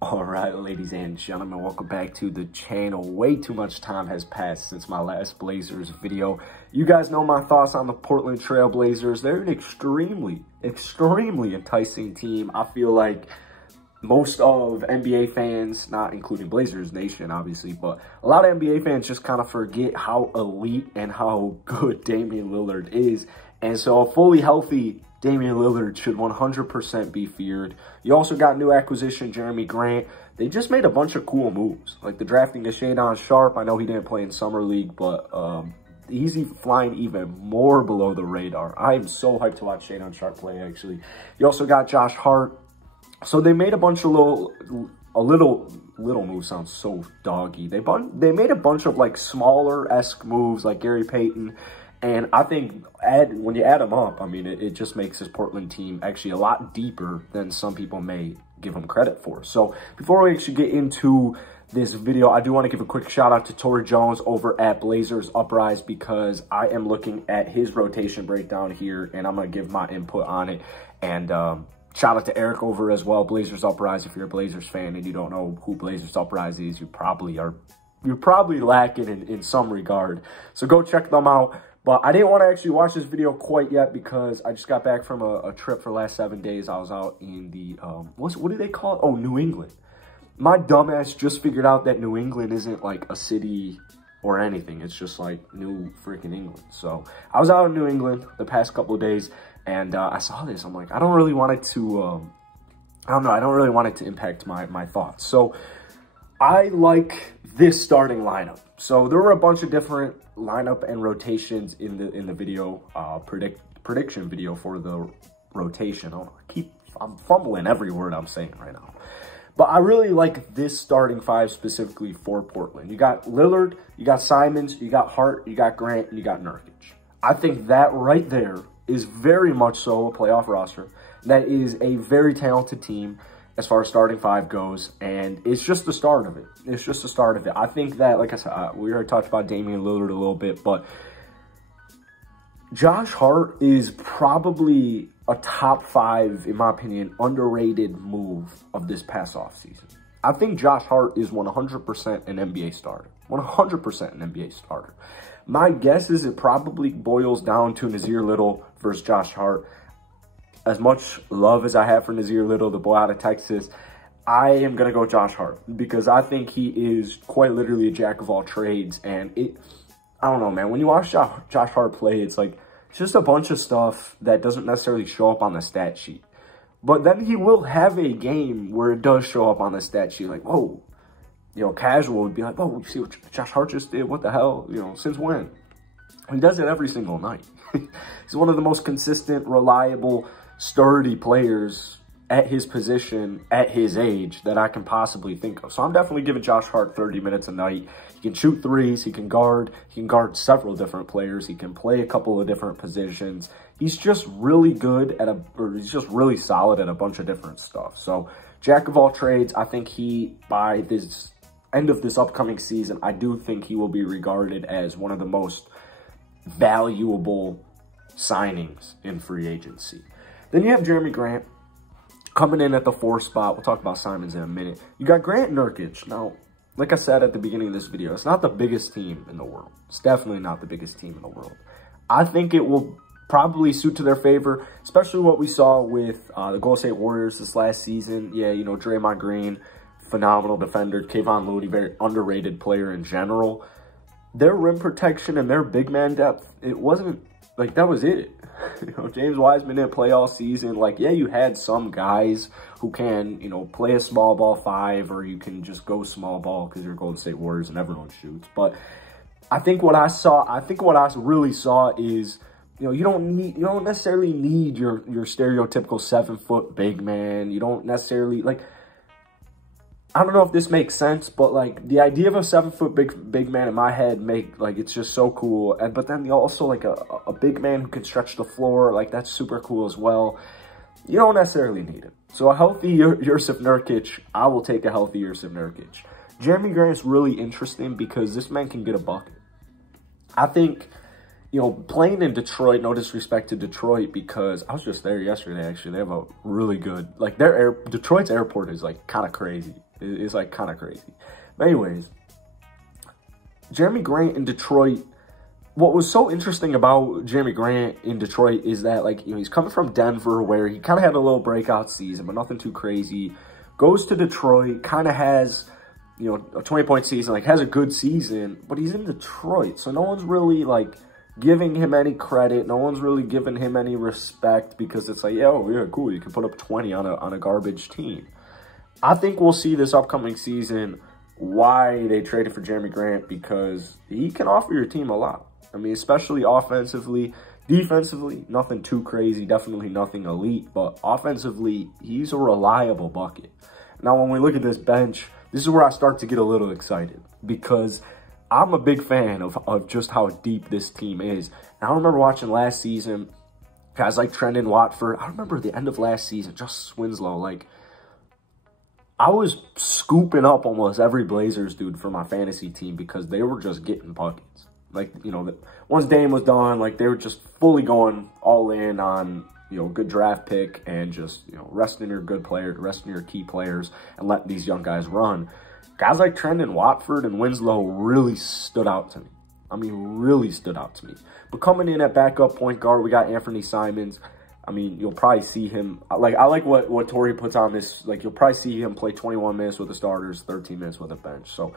All right, ladies and gentlemen, welcome back to the channel. Way too much time has passed since my last Blazers video. You guys know my thoughts on the Portland Trail Blazers. They're an extremely enticing team. I feel like most of NBA fans, not including Blazers Nation, obviously, but a lot of NBA fans just kind of forget how elite and how good Damian Lillard is. And so a fully healthy Damian Lillard should 100% be feared. You also got new acquisition, Jeremy Grant. They just made a bunch of cool moves, like the drafting of Shadon Sharp. I know he didn't play in Summer League, but he's flying even more below the radar. I am so hyped to watch Shadon Sharp play, actually. You also got Josh Hart. So they made a bunch of little moves. Sounds so doggy. They made a bunch of like smaller-esque moves, like Gary Payton. And I think when you add them up, I mean, it just makes this Portland team actually a lot deeper than some people may give them credit for. So before we actually get into this video, I do want to give a quick shout out to Torrey Jones over at Blazers Uprise, because I am looking at his rotation breakdown here and I'm going to give my input on it. And shout out to Eric over as well, Blazers Uprise. If you're a Blazers fan and you don't know who Blazers Uprise is, you're probably lacking in some regard. So go check them out. But I didn't want to actually watch this video quite yet because I just got back from a trip for the last 7 days. I was out in the, what do they call it? Oh, New England. My dumbass just figured out that New England isn't like a city or anything. It's just like New freaking England. So I was out in New England the past couple of days and I saw this. I'm like, I don't really want it to, I don't really want it to impact my thoughts. So I like this starting lineup. So there were a bunch of different lineup and rotations in the video, prediction video for the rotation. I'm fumbling every word I'm saying right now. But I really like this starting five specifically for Portland. You got Lillard, you got Simons, you got Hart, you got Grant, and you got Nurkic. I think that right there is very much so a playoff roster. That is a very talented team as far as starting five goes, and it's just the start of it. It's just the start of it. I think that, like I said, we already talked about Damian Lillard a little bit, but Josh Hart is probably a top five, in my opinion, underrated move of this past offseason. I think Josh Hart is 100% an NBA starter. 100% an NBA starter. My guess is it probably boils down to Nassir Little versus Josh Hart. As much love as I have for Nassir Little, the boy out of Texas, I am going to go Josh Hart because I think he is quite literally a jack of all trades. And I don't know, man, when you watch Josh Hart play, it's like, it's just a bunch of stuff that doesn't necessarily show up on the stat sheet. But then he will have a game where it does show up on the stat sheet, like, whoa, you know, casual would be like, whoa, you see what Josh Hart just did? What the hell? You know, since when? He does it every single night. He's one of the most consistent, reliable, sturdy players at his position, at his age, that I can possibly think of. So I'm definitely giving Josh Hart 30 minutes a night. He can shoot threes, he can guard several different players, he can play a couple of different positions. He's just really good at he's just really solid at a bunch of different stuff. So jack of all trades, I think by this end of this upcoming season, I do think he will be regarded as one of the most valuable signings in free agency. Then you have Jeremy Grant coming in at the 4 spot. We'll talk about Simons in a minute. You got Grant and Nurkic. Now, like I said at the beginning of this video, it's not the biggest team in the world. It's definitely not the biggest team in the world. I think it will probably suit to their favor, especially what we saw with the Golden State Warriors this last season. Yeah, you know, Draymond Green, phenomenal defender. Kevon Looney, very underrated player in general. Their rim protection and their big man depth, it wasn't, like, that was it. You know, James Wiseman didn't play all season. Like, yeah, you had some guys who can, you know, play a small ball 5, or you can just go small ball because you're Golden State Warriors and everyone shoots. But I think what I really saw is, you know, you don't necessarily need your stereotypical 7-foot big man. You don't necessarily, like, I don't know if this makes sense, but like the idea of a 7-foot big man in my head it's just so cool. But then also like a big man who can stretch the floor, like that's super cool as well. You don't necessarily need it. So a healthy Jusuf Nurkic, I will take a healthy Jusuf Nurkic. Jeremy Grant is really interesting because this man can get a bucket. I think, you know, playing in Detroit, no disrespect to Detroit, because I was just there yesterday, actually. They have a really good, like, Detroit's airport is, like, kind of crazy. It's like kind of crazy. But anyways, Jeremy Grant in Detroit. What was so interesting about Jeremy Grant in Detroit is that, like, you know, he's coming from Denver where he kind of had a little breakout season, but nothing too crazy. Goes to Detroit, kind of has, you know, a 20-point season, like has a good season, but he's in Detroit. So no one's really like giving him any credit. No one's really giving him any respect because it's like, oh, yeah, cool. You can put up 20 on a garbage team. I think we'll see this upcoming season why they traded for Jeremy Grant, because he can offer your team a lot. I mean, especially offensively. Defensively, nothing too crazy, definitely nothing elite, but offensively, he's a reliable bucket. Now, when we look at this bench, this is where I start to get a little excited because I'm a big fan of just how deep this team is. And I remember watching last season, guys like Trendon Watford. I remember the end of last season, just Winslow, like, I was scooping up almost every Blazers dude for my fantasy team because they were just getting buckets. Like, you know, once Dame was done, like, they were just fully going all in on, you know, good draft pick and just, you know, resting your good players, resting your key players and letting these young guys run. Guys like Trendon Watford and Winslow really stood out to me. I mean, really stood out to me. But coming in at backup point guard, we got Anthony Simons. I mean, you'll probably see him, like, I like what Torrey puts on this, like, you'll probably see him play 21 minutes with the starters, 13 minutes with the bench. So,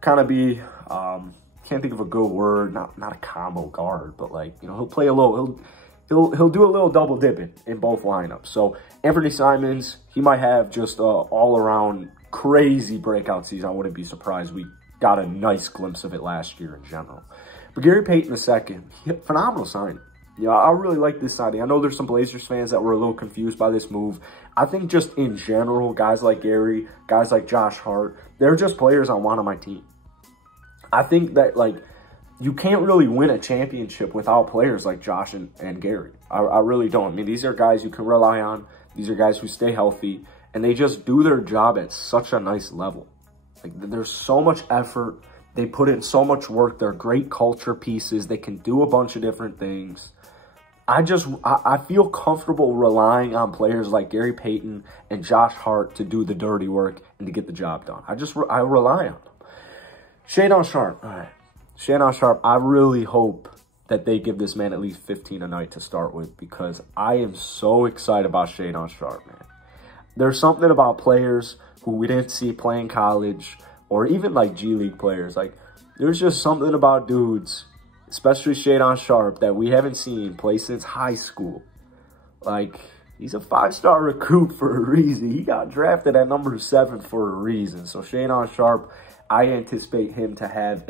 kind of be, can't think of a good word, not a combo guard, but, like, you know, he'll play a little, he'll do a little double dipping in both lineups. So, Anthony Simons, he might have just a all-around crazy breakout season. I wouldn't be surprised. We got a nice glimpse of it last year in general. But Gary Payton II, phenomenal signing. Yeah, I really like this signing. I know there's some Blazers fans that were a little confused by this move. I think just in general, guys like Gary, guys like Josh Hart, they're just players I want on my team. I think that, like, you can't really win a championship without players like Josh and Gary. I really don't. I mean, these are guys you can rely on. These are guys who stay healthy, and they just do their job at such a nice level. Like, there's so much effort. They put in so much work. They're great culture pieces. They can do a bunch of different things. I feel comfortable relying on players like Gary Payton and Josh Hart to do the dirty work and to get the job done. I rely on them. Shadon Sharpe. All right. Shadon Sharpe, I really hope that they give this man at least 15 a night to start with because I am so excited about Shadon Sharpe, man. There's something about players who we didn't see playing college or even like G League players. Like, there's just something about dudes, especially Shadon Sharpe, that we haven't seen play since high school. Like, he's a 5-star recruit for a reason. He got drafted at number 7 for a reason. So Shadon Sharpe, I anticipate him to have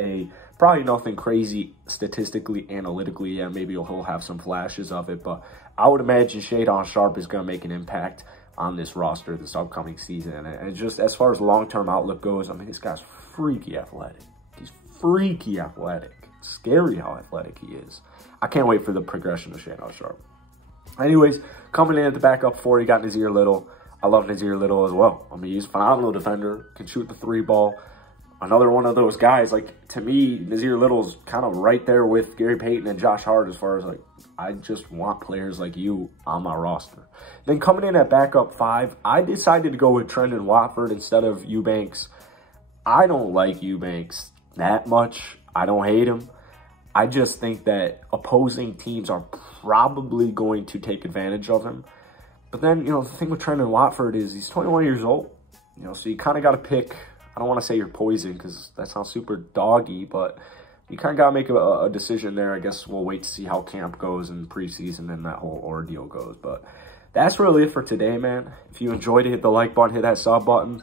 probably nothing crazy statistically, analytically. Yeah, maybe he'll have some flashes of it. But I would imagine Shadon Sharpe is going to make an impact on this roster this upcoming season. And just as far as long-term outlook goes, I mean, this guy's freaky athletic. He's freaky athletic. Scary how athletic he is. I can't wait for the progression of Shadon Sharpe. Anyways, coming in at the backup 4, you got Nazir Little. I love Nazir Little as well. I mean, he's a phenomenal defender, can shoot the 3 ball. Another one of those guys, like, to me, Nazir Little's kind of right there with Gary Payton and Josh Hart as far as, like, I just want players like you on my roster. Then coming in at backup 5, I decided to go with Trendon Watford instead of Eubanks. I don't like Eubanks that much. I don't hate him. I just think that opposing teams are probably going to take advantage of him. But then, you know, the thing with Trendon Watford is he's 21 years old. You know, so you kind of got to pick, I don't want to say your poison because that sounds super doggy, but you kind of got to make a decision there. I guess we'll wait to see how camp goes in preseason and that whole ordeal goes. But that's really it for today, man. If you enjoyed it, hit the like button, hit that sub button.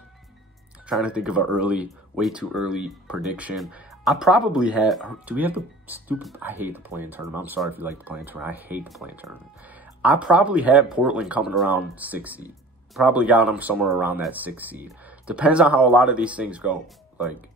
I'm trying to think of an way too early prediction. I probably had, do we have the stupid, I hate the play-in tournament. I'm sorry if you like the play-in tournament. I hate the play-in tournament. I probably had Portland coming around 6th seed. Probably got them somewhere around that 6th seed. Depends on how a lot of these things go. Like,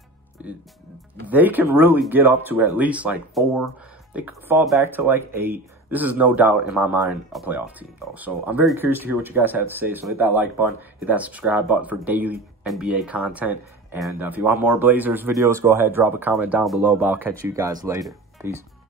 they can really get up to at least like 4. They could fall back to like 8. This is no doubt in my mind a playoff team though. So I'm very curious to hear what you guys have to say. So hit that like button, hit that subscribe button for daily NBA content. And if you want more Blazers videos, go ahead, drop a comment down below, but I'll catch you guys later. Peace.